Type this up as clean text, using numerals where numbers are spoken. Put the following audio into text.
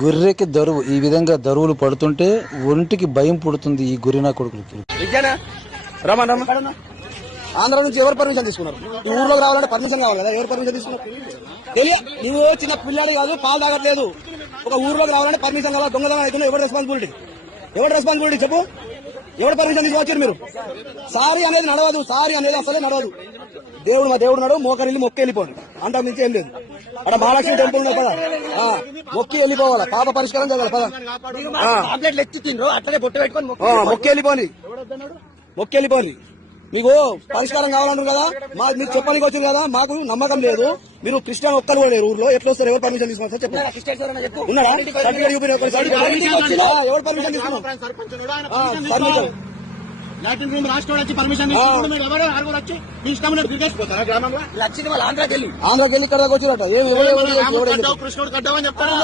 గొర్రెకి దరువు ఈ విధంగా దరువులు పడుతుంటే ఒంటికి భయం పుడుతుంది ఈ గొర్రెనా కొడుకులకి. ఆంధ్ర నుంచి ఎవరు పర్మిషన్ తీసుకున్నారు? ఈ ఊర్లోకి రావాలంటే పర్మిషన్ కావాలి కదా, ఎవరు పర్మిషన్ తీసుకున్నారు? తెలియ నువ్వు చిన్న పిల్లాడి కాదు, పాలు తాగట్లేదు. ఒక ఊర్లోకి రావాలంటే పర్మిషన్ కావాలి. దొంగదనం అవుతుంది, ఎవరు రెస్పాన్సిబిలిటీ చెప్పు? ఎవరు పర్మిషన్ తీసుకొచ్చారు మీరు? సారీ అనేది నడవదు, సారీ అనేది అసలే నడవదు. దేవుడు మా దేవుడు నాడు మోకరిల్లి మొక్కి వెళ్ళిపోండి, అంతకు మించి ఏం లేదు. అక్కడ మహాలక్ష్మి టెంపుల్ ఉన్నాయి పద, మొక్కి వెళ్ళిపోవాలి, పాప పరిష్కారం జరగాలి పద. మొక్కి వెళ్ళిపోండి. మీకు పరిష్కారం కావాలంటారు కదా, మీకు చెప్పడానికి వచ్చింది కదా, మాకు నమ్మకం లేదు. మీరు క్రిస్టియన్ ఒక్కరు కూడా లేరు ఊర్లో, ఎట్లా వస్తారు? ఎవరు పర్మిషన్ తీసుకున్నారు సార్ చెప్పండి. ఉన్నారా? సర్టిఫికేట్ చూపి, ఎవరు పర్మిషన్ తీసుకున్నారు? పర్మిషన్ లాటిన్ రూమ్ రాష్ట్రం వచ్చి పర్మిషన్ వచ్చి మీ ఇష్టం దిగేసిపోతారా? గ్రామంలో ఆంధ్రాకి వెళ్ళి ఇక్కడ దాకా వచ్చినట్టు కృష్ణుడు కడ్డావని చెప్తారా?